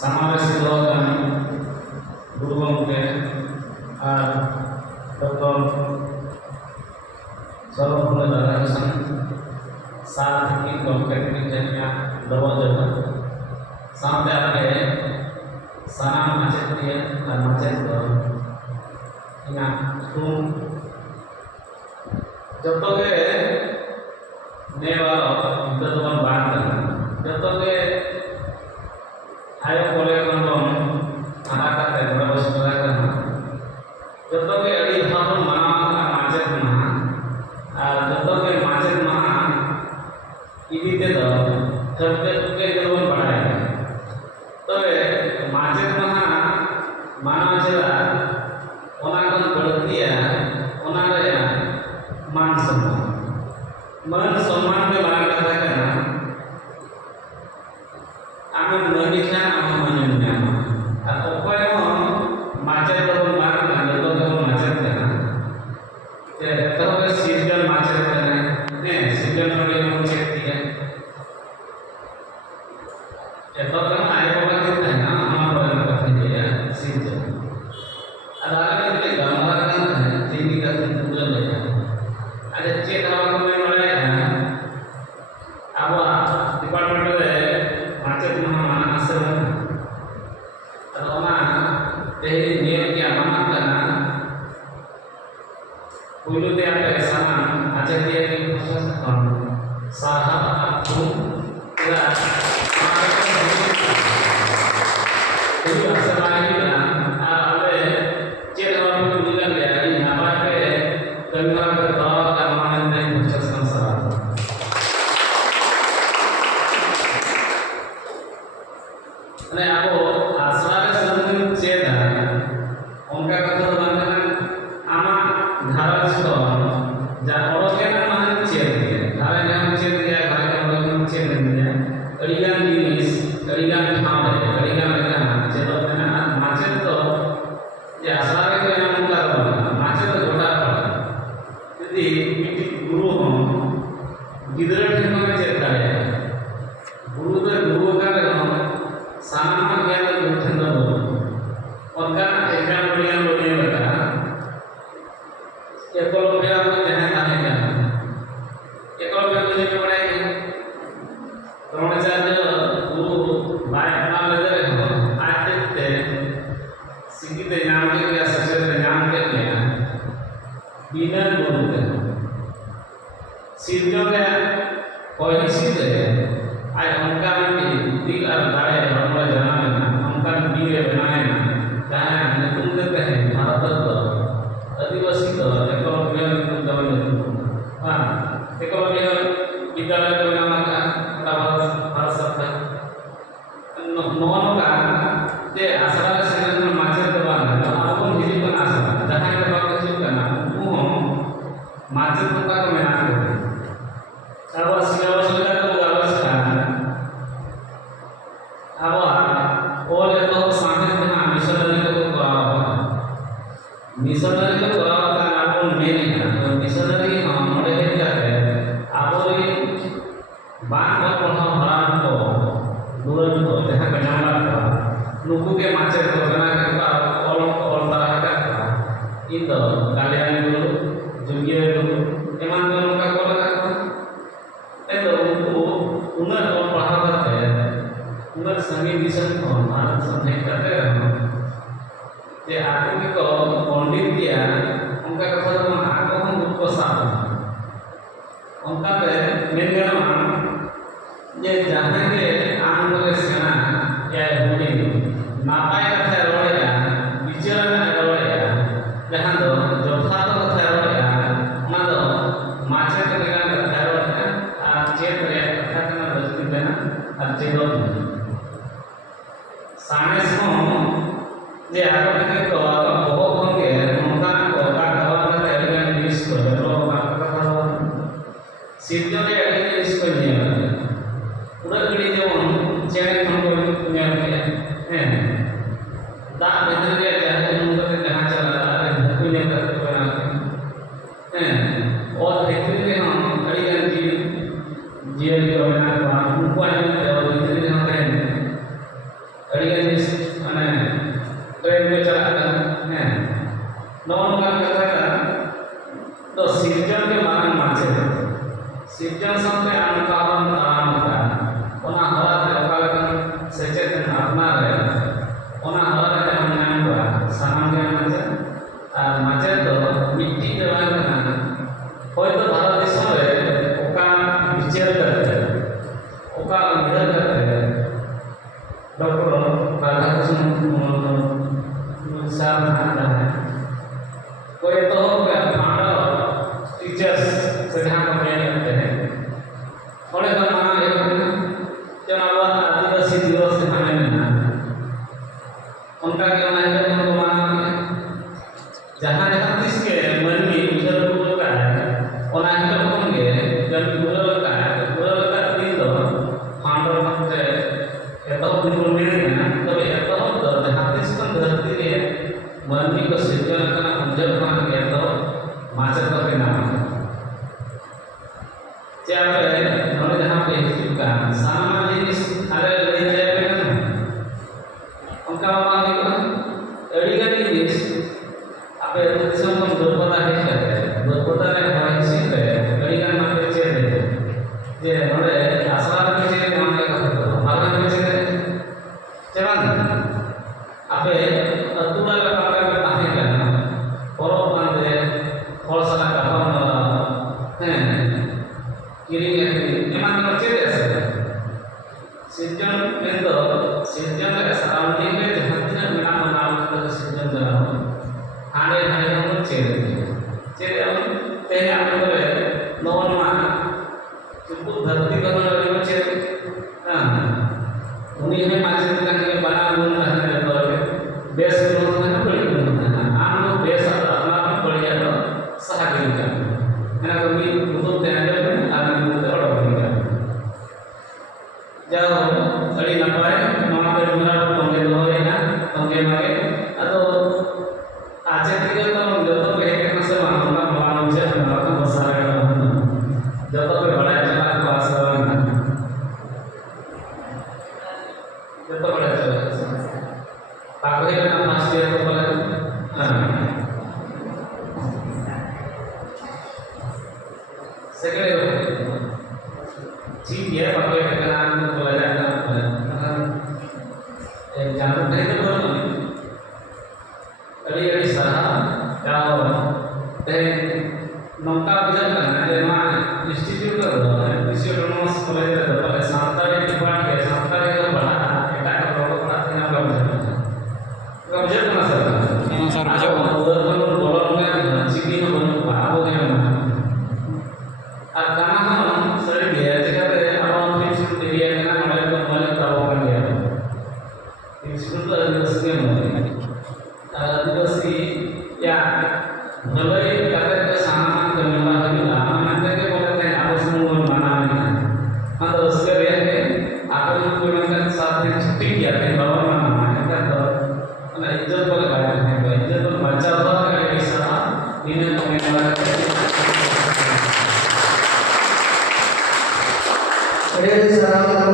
समावेश गुरु गंगे और डॉक्टर सर्वपल्ली राधाकृष्णन साथ ही गंगे दवा जगह सामने आगे साना माचेत और माचेत ina tum joto ge newa teman banten joto ge ayo boleh ngomong anak kata berapa sekolah kan joto ge adi hapun mana macet mana joto ge macet mana ini te do kerja ke teman padai to macet mana jela onakan berarti onare मान सम्मान के बारे में कथा आम मनिखा आम मनुष्य और अखय माचेत बन बार जो माचेत तो सीजन माचेत ने सीजन में चेक दिया तो आय बाबा के ना हम बन कथा दिया सीजन अदालत में गमला का जीवी का पूजन ले ada cek kalau kami mulai apa departemen itu macet mana asal atau mana dari niat yang mana karena dulu dia ada sana macet dia di proses sahabat aku tidak itu asal lagi kan ada cek kalau kami bilang dia ini apa ke dengan અને આપો આસવારે સંબંધિત છે ઓંકા કથો બંધન આમાં ધારા છો જા ઓળખેના માને છે ધારા જામ છે ત્યાં ધારા ઓળખેના છે ને અડીગાન જીનિસ અડીગાન ઠામે અડીગાન લેના છે તો તેના માચે તો જે આસવારે તો એના મુકા તો માચે તો ગોટા પડે તેથી ગુરુ હો ગિદરા ઠેનો છે તારે गुरु तो गुरु का सामान्य ज्ञान बुद्धन दो उनका एग्जाम बढ़िया बोलने लगा एकलव्य को जहाँ ताने का एकलव्य को जब पढ़ाई द्रोणाचार्य गुरु बाय नाम लेते रहे आज देखते सीखते नाम के क्या सचेत नाम के क्या बिना गुरु के सिद्धों के कोई सीधे आई उनका दिल और दाड़े हमारा जाना है उनका वीर बनाए ना जहाँ नतुन देते हैं भारत तो आदिवासी तो एकलव्य नतुन दवाई हाँ एकलव्य विद्यालय को नाम का भारत सरकार नौन का जे आसरा सेना माचे दबान तो अपन हिली बन आसरा जहाँ के बात किसी का ना वो माचे तो का मेहनत करते अब सिलेबस लगा तो व्यवस्था अब और ये तो सामने में ना मिशनरी को करावा मिशनरी को करावा का आपको नहीं है मिशनरी हम मोड़े है क्या है आपको ये बात पर पढ़ा हराम को दूर को जहाँ का जाना का लोगों के माचे को बना के का और तरह का इन तो कल्याण गुरु जुगिया गुरु ईमान गुरु का को लगा तो उनको उन्हें और पढ़ा करते हैं उन्हें संगीत विषय को भारत समझ करते हैं जे आगे को पंडित दिया उनका कथा तो आगे हम उनको साथ उनका पे मेरे ये जहाँ के आनंद के सेना या होली नापाय कथा रोड़ेगा विचार रोड़ेगा जहाँ तो जोथा तो कथा रोड़ेगा ना तो माचे के निकाल कथा रोड़ेगा चेत रे कथा के ना रजती देना और चेतो सामने से जे आगे के तो बहुत होंगे उनका को का दवा में एलिगेंट न्यूज़ को रो का कथा सीधे रे एलिगेंट न्यूज़ को नहीं है पूरा गड़ी जो चैनल हमको में है दा बेदर रे जहां उनको जहां चला रहा है कोई नहीं करते है और देखते हैं हम एलिगेंट जीवन को बना उनको आने में और इतने हम करें अड़िया जिनिस माने ट्रेन में चला हैं नौन का कथा का तो सिर्जन के मारन माचे सिर्जन सामने अनकावन ताम का ओना हरा ते ओका सेचेत अपना रे ओना हरा ते हम नाम बा सामान के माचे और माचे तो मिट्टी के बारे में होय तो भारत देश में ओका विचार करते ओका विचार करते डॉक्टर राधाकृष्ण साहब आता है कोई तो टीचर्स से जहाँ कंप्लेन करते हैं थोड़े कम माना जब आदिवासी दिवस हमें मना उनका क्या माना है उनको माना जहाँ जहाँ किसके मन में उधर बोलता है और ना ही लोग होंगे जब बुरा लगता है तो बुरा लगता है दिन तो फांडर से ये तो बिल्कुल नहीं है तो ये तो जहाँ किसको धरती के मन में को सिद्ध करना उधर मान के तो माचर का नाम क्या है नॉलेज जहाँ पे का सामान जिनिस अरे ले जाए ना उनका मांगे को एडिगा जिनिस आपे दिसम को दुर्पता है क्या दुर्पता ने हमारी सीख है एडिगा नाम पे चेहरे ये नॉले आसरा पे चेहरे नाम ले का हमारा पे चेहरे चलन आपे अतुला का पाकर में ताहे करना और बांधे और सारा का है किरिंग एमान को चेहरे ऐसे सिजन में तो सिजन का सराउंडिंग में जहाँ तक मेरा नाम का सिजन जरा हाने हाने हम चेहरे हम तेरे आप बोले नॉन मान चुप धरती का नॉन में चेहरे हाँ उन्हीं में माचिस का के बना बोलना है तो बेस बोलना है बड़ी बोलना है आम लोग बेस अपना भी बढ़िया तो सहायक का है ना कभी तो तैयार में आदमी बोलते और बढ़िया जाओ अड़ी ना पाए नॉन पे मेरा टोंगे दो है ना टोंगे मारे अतो आज के तो जो तो कहे के से मानूंगा मानूं से हमारा तो बसारा का जो तो पे बड़ा चला पास वाला जो तो बड़ा चला पागल का नाम से तो बोले हां सेकंड ठीक है पागल का नाम बोला जाता है एक जानवर नहीं तो बोलो अड़ी अड़ी सहा जाओ ते नौका बिजल करना